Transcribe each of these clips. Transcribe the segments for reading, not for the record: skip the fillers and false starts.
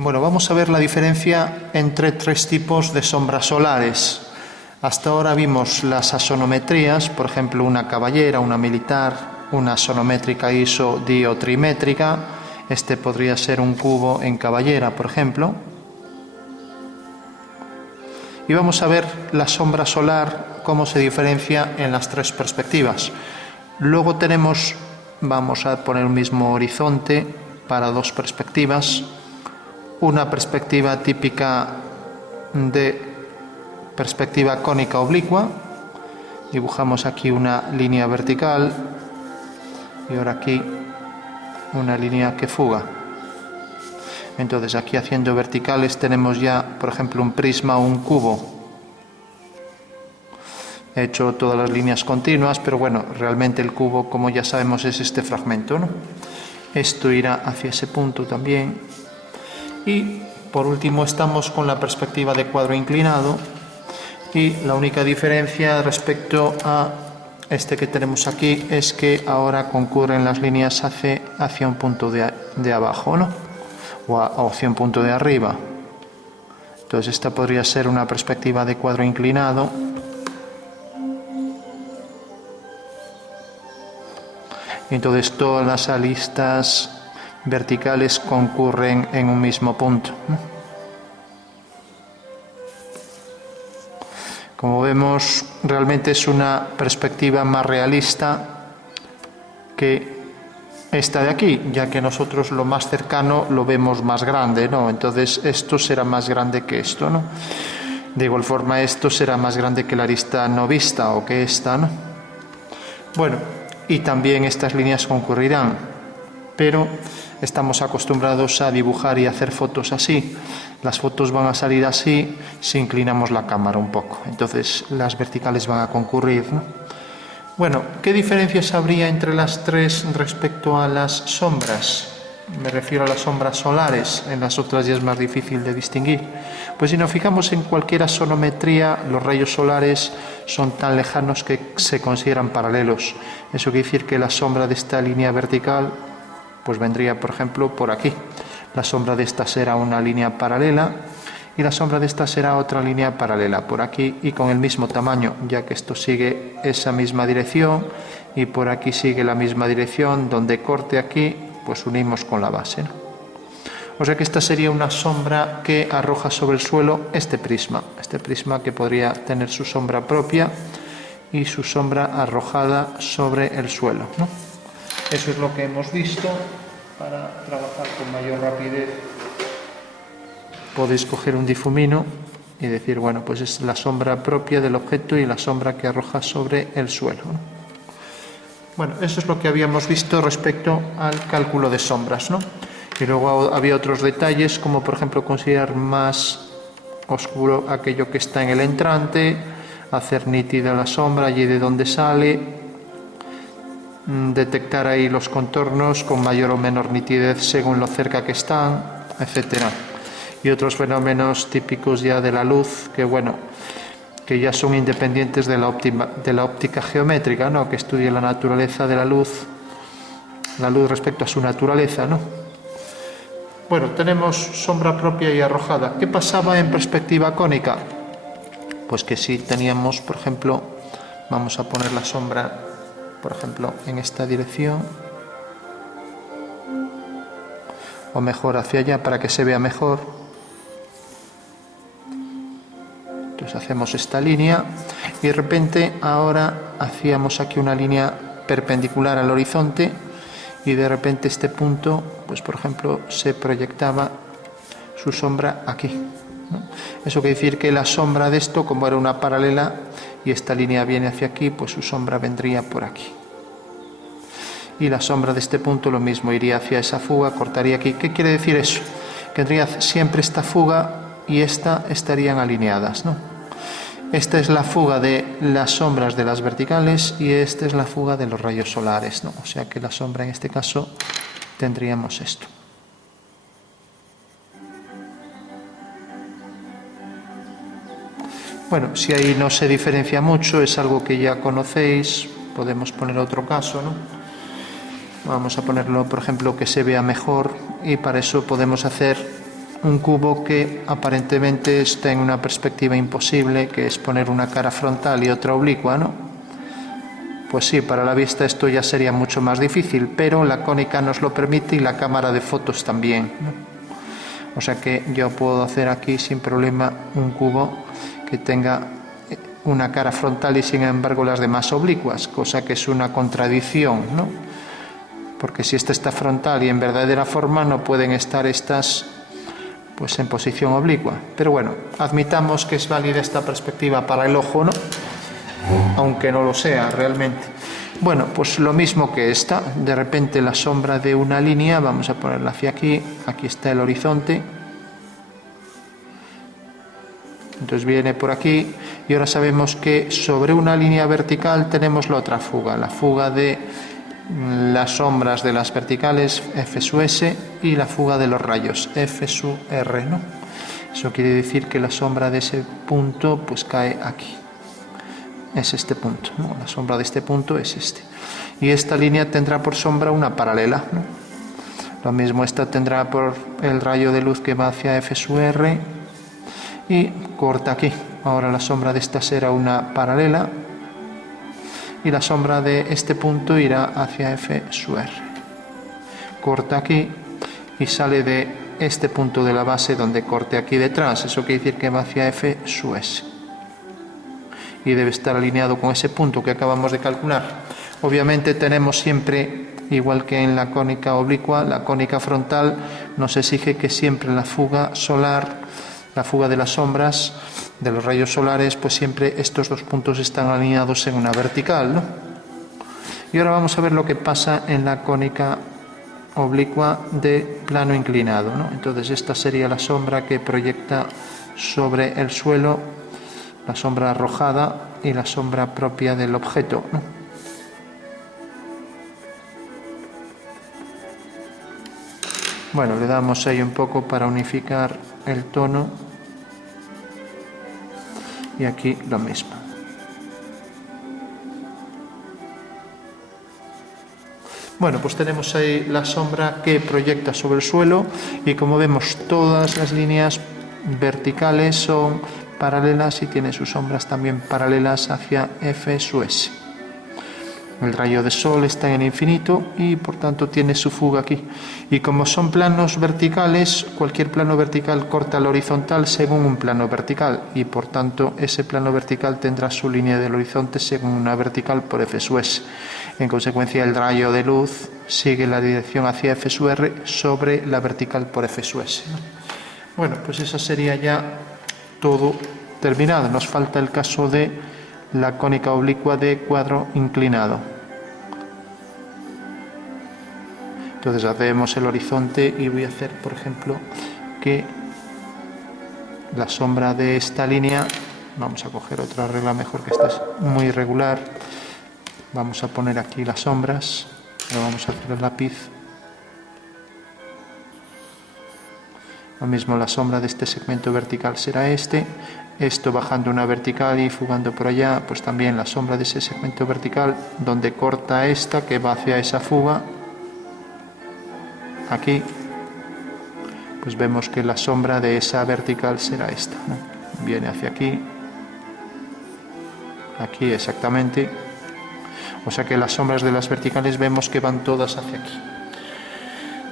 Bueno, vamos a ver la diferencia entre tres tipos de sombras solares. Hasta ahora vimos las asonometrías, por ejemplo, una caballera, una militar, una sonométrica iso diotrimétrica. Este podría ser un cubo en caballera, por ejemplo. Y vamos a ver la sombra solar, cómo se diferencia en las tres perspectivas. Luego tenemos, vamos a poner un mismo horizonte para dos perspectivas. Una perspectiva típica de perspectiva cónica oblicua. Dibujamos aquí una línea vertical y ahora aquí una línea que fuga. Entonces aquí haciendo verticales tenemos ya, por ejemplo, un prisma o un cubo. He hecho todas las líneas continuas, pero bueno, realmente el cubo, como ya sabemos, es este fragmento, ¿no? Esto irá hacia ese punto también. Y por último estamos con la perspectiva de cuadro inclinado, y la única diferencia respecto a este que tenemos aquí es que ahora concurren las líneas hacia un punto de abajo, ¿no? O hacia un punto de arriba. Entonces esta podría ser una perspectiva de cuadro inclinado. Y entonces todas las aristas verticales concurren en un mismo punto, ¿no? Como vemos, realmente es una perspectiva más realista que esta de aquí, ya que nosotros lo más cercano lo vemos más grande, ¿no? Entonces esto será más grande que esto, ¿no? De igual forma esto será más grande que la arista no vista o que esta, ¿no? Bueno, y también estas líneas concurrirán, pero estamos acostumbrados a dibujar y hacer fotos así. Las fotos van a salir así si inclinamos la cámara un poco, entonces las verticales van a concurrir, ¿no? Bueno, ¿qué diferencias habría entre las tres respecto a las sombras? Me refiero a las sombras solares, en las otras ya es más difícil de distinguir. Pues si nos fijamos en cualquier asonometría, los rayos solares son tan lejanos que se consideran paralelos. Eso quiere decir que la sombra de esta línea vertical pues vendría, por ejemplo, por aquí. La sombra de esta será una línea paralela y la sombra de esta será otra línea paralela por aquí y con el mismo tamaño, ya que esto sigue esa misma dirección y por aquí sigue la misma dirección. Donde corte aquí, pues unimos con la base, ¿no? O sea que esta sería una sombra que arroja sobre el suelo este prisma que podría tener su sombra propia y su sombra arrojada sobre el suelo, ¿no? Eso es lo que hemos visto. Para trabajar con mayor rapidez podéis coger un difumino y decir, bueno, pues es la sombra propia del objeto y la sombra que arroja sobre el suelo, ¿no? Bueno, eso es lo que habíamos visto respecto al cálculo de sombras, ¿no? Y luego había otros detalles, como por ejemplo considerar más oscuro aquello que está en el entrante, hacer nítida la sombra allí de donde sale, detectar ahí los contornos con mayor o menor nitidez según lo cerca que están, etcétera. Y otros fenómenos típicos ya de la luz, que bueno, que ya son independientes de la óptica geométrica, ¿no? Que estudia la naturaleza de la luz respecto a su naturaleza, ¿no? Bueno, tenemos sombra propia y arrojada. ¿Qué pasaba en perspectiva cónica? Pues que si teníamos, por ejemplo, vamos a poner la sombra, por ejemplo, en esta dirección, o mejor hacia allá para que se vea mejor. Entonces hacemos esta línea y de repente ahora hacíamos aquí una línea perpendicular al horizonte y de repente este punto, pues por ejemplo, se proyectaba su sombra aquí, ¿no? Eso quiere decir que la sombra de esto, como era una paralela y esta línea viene hacia aquí, pues su sombra vendría por aquí. Y la sombra de este punto lo mismo, iría hacia esa fuga, cortaría aquí. ¿Qué quiere decir eso? Que tendría siempre esta fuga y esta estarían alineadas, ¿no? Esta es la fuga de las sombras de las verticales y esta es la fuga de los rayos solares, ¿no? O sea que la sombra en este caso tendríamos esto. Bueno, si ahí no se diferencia mucho, es algo que ya conocéis, podemos poner otro caso, ¿no? Vamos a ponerlo, por ejemplo, que se vea mejor y para eso podemos hacer un cubo que aparentemente está en una perspectiva imposible, que es poner una cara frontal y otra oblicua, ¿no? Pues sí, para la vista esto ya sería mucho más difícil, pero la cónica nos lo permite y la cámara de fotos también, ¿no? O sea que yo puedo hacer aquí sin problema un cubo que tenga una cara frontal y sin embargo las demás oblicuas, cosa que es una contradicción, ¿no? Porque si esta está frontal y en verdadera forma no pueden estar estas pues en posición oblicua. Pero bueno, admitamos que es válida esta perspectiva para el ojo, ¿no? Aunque no lo sea realmente. Bueno, pues lo mismo que esta, de repente la sombra de una línea, vamos a ponerla hacia aquí, aquí está el horizonte, entonces viene por aquí y ahora sabemos que sobre una línea vertical tenemos la otra fuga, la fuga de las sombras de las verticales F sub S y la fuga de los rayos F sub R, ¿no? Eso quiere decir que la sombra de ese punto pues cae aquí. Es este punto, ¿no? La sombra de este punto es este. Y esta línea tendrá por sombra una paralela, ¿no? Lo mismo esta tendrá por el rayo de luz que va hacia F sub R y corta aquí. Ahora la sombra de esta será una paralela y la sombra de este punto irá hacia F sub R. Corta aquí y sale de este punto de la base donde corte aquí detrás. Eso quiere decir que va hacia F sub S. Y debe estar alineado con ese punto que acabamos de calcular. Obviamente tenemos siempre, igual que en la cónica oblicua, la cónica frontal nos exige que siempre la fuga solar, la fuga de las sombras, de los rayos solares, pues siempre estos dos puntos están alineados en una vertical, ¿no? Y ahora vamos a ver lo que pasa en la cónica oblicua de plano inclinado, ¿no? Entonces esta sería la sombra que proyecta sobre el suelo, la sombra arrojada y la sombra propia del objeto, ¿no? Bueno, le damos ahí un poco para unificar el tono y aquí lo mismo. Bueno, pues tenemos ahí la sombra que proyecta sobre el suelo y como vemos todas las líneas verticales son paralelas y tiene sus sombras también paralelas hacia F sub S. El rayo de sol está en el infinito y por tanto tiene su fuga aquí. Y como son planos verticales, cualquier plano vertical corta el horizontal según un plano vertical y por tanto ese plano vertical tendrá su línea del horizonte según una vertical por F sub S. En consecuencia el rayo de luz sigue la dirección hacia F sub R sobre la vertical por F sub S. Bueno, pues eso sería ya todo terminado. Nos falta el caso de la cónica oblicua de cuadro inclinado. Entonces hacemos el horizonte y voy a hacer, por ejemplo, que la sombra de esta línea, vamos a coger otra regla mejor, que esta es muy irregular, vamos a poner aquí las sombras, lo vamos a hacer el lápiz. Lo mismo, la sombra de este segmento vertical será este, esto bajando una vertical y fugando por allá, pues también la sombra de ese segmento vertical donde corta esta que va hacia esa fuga, aquí, pues vemos que la sombra de esa vertical será esta, ¿no? Viene hacia aquí, aquí exactamente, o sea que las sombras de las verticales vemos que van todas hacia aquí.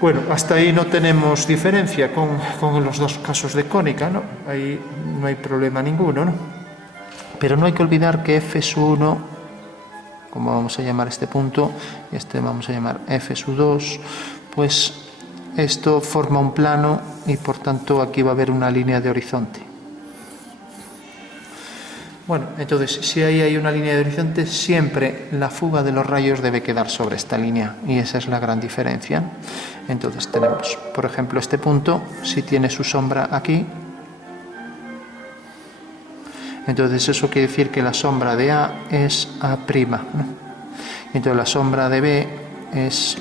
Bueno, hasta ahí no tenemos diferencia con los dos casos de cónica, ¿no? Ahí no hay problema ninguno, ¿no? Pero no hay que olvidar que F sub 1, como vamos a llamar este punto, y este vamos a llamar F sub 2, pues esto forma un plano y por tanto aquí va a haber una línea de horizonte. Bueno, entonces si ahí hay una línea de horizonte, siempre la fuga de los rayos debe quedar sobre esta línea y esa es la gran diferencia. Entonces tenemos, por ejemplo, este punto, si tiene su sombra aquí, entonces eso quiere decir que la sombra de A es A', ¿no? Entonces la sombra de B es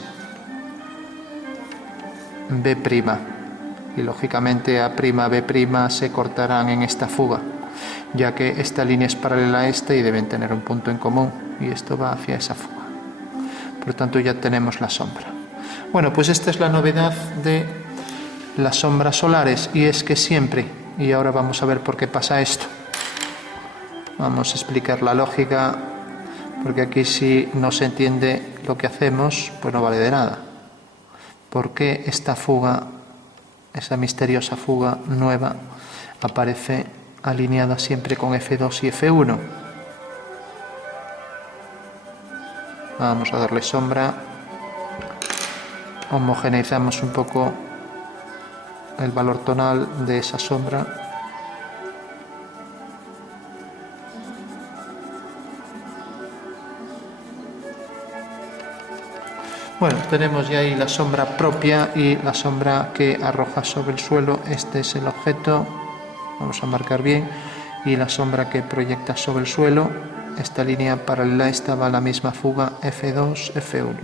B', y lógicamente A', B' se cortarán en esta fuga, ya que esta línea es paralela a esta y deben tener un punto en común y esto va hacia esa fuga. Por lo tanto ya tenemos la sombra. Bueno, pues esta es la novedad de las sombras solares, y es que siempre, y ahora vamos a ver por qué pasa esto. Vamos a explicar la lógica, porque aquí si no se entiende lo que hacemos, pues no vale de nada. ¿Por qué esta fuga, esa misteriosa fuga nueva, aparece alineada siempre con F2 y F1? Vamos a darle sombra, homogeneizamos un poco el valor tonal de esa sombra. Bueno, tenemos ya ahí la sombra propia y la sombra que arroja sobre el suelo. Este es el objeto, vamos a marcar bien, y la sombra que proyecta sobre el suelo. Esta línea paralela, esta va a la misma fuga F2, F1.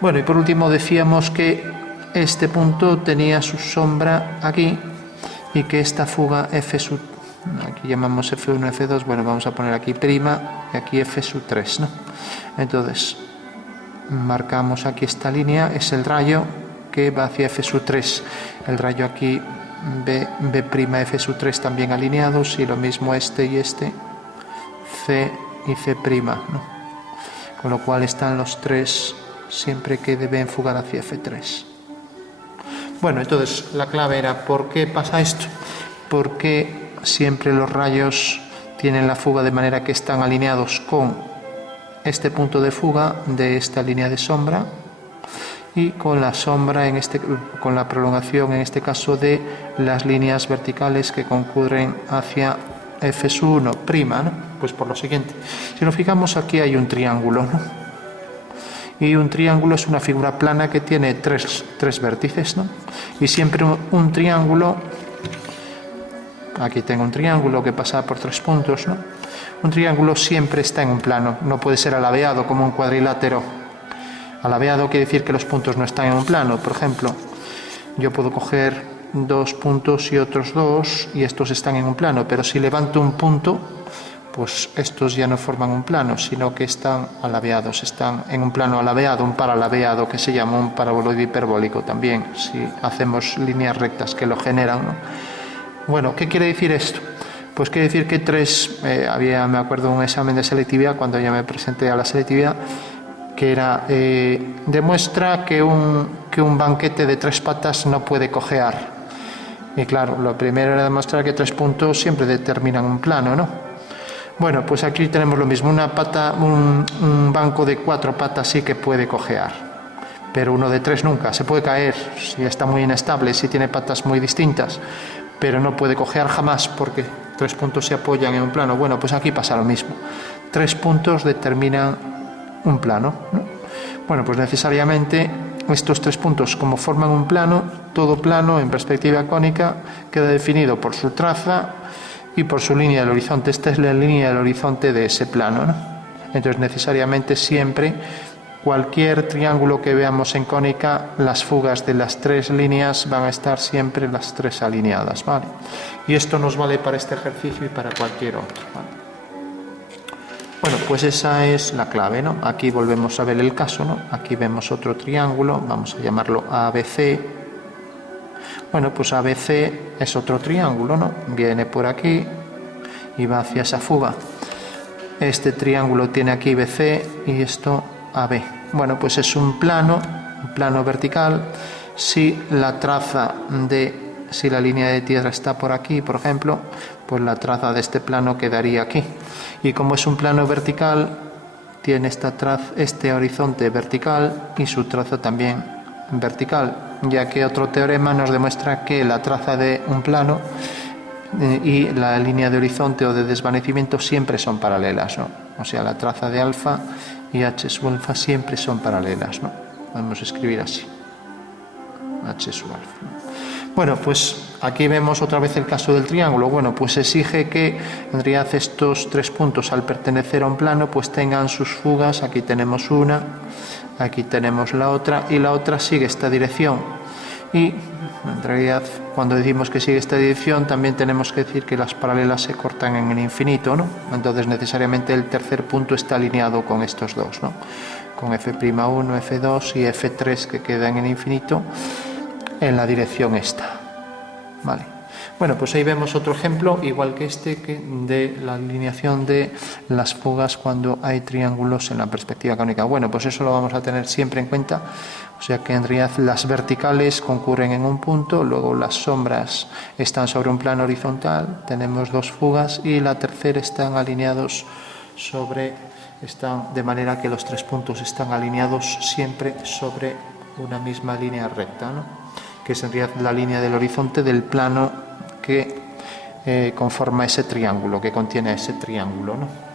Bueno, y por último decíamos que este punto tenía su sombra aquí y que esta fuga F sub, aquí llamamos F1, F2, bueno, vamos a poner aquí prima y aquí F sub 3, ¿no? Entonces, marcamos aquí esta línea, es el rayo que va hacia F sub 3. El rayo aquí B', F sub 3 también alineados, y lo mismo este y este, C y C', ¿no? Con lo cual están los tres siempre que deben fugar hacia F3. Bueno, entonces la clave era ¿por qué pasa esto? Porque siempre los rayos tienen la fuga de manera que están alineados con este punto de fuga de esta línea de sombra y con la sombra con la prolongación en este caso de las líneas verticales que concurren hacia F1', ¿no? Pues por lo siguiente, si nos fijamos aquí hay un triángulo, ¿no? Y un triángulo es una figura plana que tiene tres vértices, ¿no? Y siempre un triángulo, aquí tengo un triángulo que pasa por 3 puntos, ¿no? Un triángulo siempre está en un plano, no puede ser alabeado como un cuadrilátero. Alabeado quiere decir que los puntos no están en un plano. Por ejemplo, yo puedo coger 2 puntos y otros 2 y estos están en un plano, pero si levanto un punto, pues estos ya no forman un plano, sino que están alabeados, están en un plano alabeado, un paralabeado, que se llama un paraboloide hiperbólico también, si hacemos líneas rectas que lo generan, ¿no? Bueno, ¿qué quiere decir esto? Pues quiere decir que me acuerdo de un examen de selectividad, cuando ya me presenté a la selectividad, que era, demuestra que un banquete de 3 patas no puede cojear. Y claro, lo primero era demostrar que 3 puntos siempre determinan un plano, ¿no? Bueno, pues aquí tenemos lo mismo, un banco de 4 patas sí que puede cojear, pero uno de 3 nunca, se puede caer si está muy inestable, si tiene patas muy distintas, pero no puede cojear jamás porque 3 puntos se apoyan en un plano. Bueno, pues aquí pasa lo mismo, 3 puntos determinan un plano, ¿no? Bueno, pues necesariamente estos 3 puntos, como forman un plano, todo plano en perspectiva cónica queda definido por su traza y por su línea del horizonte. Esta es la línea del horizonte de ese plano, ¿no? Entonces necesariamente siempre cualquier triángulo que veamos en cónica, las fugas de las 3 líneas van a estar siempre las 3 alineadas, ¿vale? Y esto nos vale para este ejercicio y para cualquier otro, ¿vale? Bueno, pues esa es la clave, ¿no? Aquí volvemos a ver el caso, ¿no? Aquí vemos otro triángulo, vamos a llamarlo ABC. Bueno, pues ABC es otro triángulo, ¿no? Viene por aquí y va hacia esa fuga. Este triángulo tiene aquí BC y esto AB. Bueno, pues es un plano vertical. Si la línea de tierra está por aquí, por ejemplo, pues la traza de este plano quedaría aquí. Y como es un plano vertical, tiene este horizonte vertical y su traza también vertical, ya que otro teorema nos demuestra que la traza de un plano y la línea de horizonte o de desvanecimiento siempre son paralelas, ¿no? O sea, la traza de alfa y h sub alfa siempre son paralelas, ¿no? Podemos escribir así, h sub alfa, ¿no? Bueno, pues aquí vemos otra vez el caso del triángulo. Bueno, pues exige que en realidad estos 3 puntos, al pertenecer a un plano, pues tengan sus fugas. Aquí tenemos una, aquí tenemos la otra, y la otra sigue esta dirección. Y en realidad, cuando decimos que sigue esta dirección, también tenemos que decir que las paralelas se cortan en el infinito, ¿no? Entonces necesariamente el tercer punto está alineado con estos dos, ¿no? Con F'1, F2 y F3 que queda en el infinito. en la dirección esta. Vale. Bueno, pues ahí vemos otro ejemplo, igual que este, de la alineación de las fugas cuando hay triángulos en la perspectiva canónica. Bueno, pues eso lo vamos a tener siempre en cuenta. O sea que en realidad las verticales concurren en un punto, luego las sombras están sobre un plano horizontal, tenemos dos fugas y la tercera están alineados están de manera que los tres puntos están alineados siempre sobre una misma línea recta, ¿no? Que es en realidad la línea del horizonte del plano que conforma ese triángulo, que contiene ese triángulo, ¿no?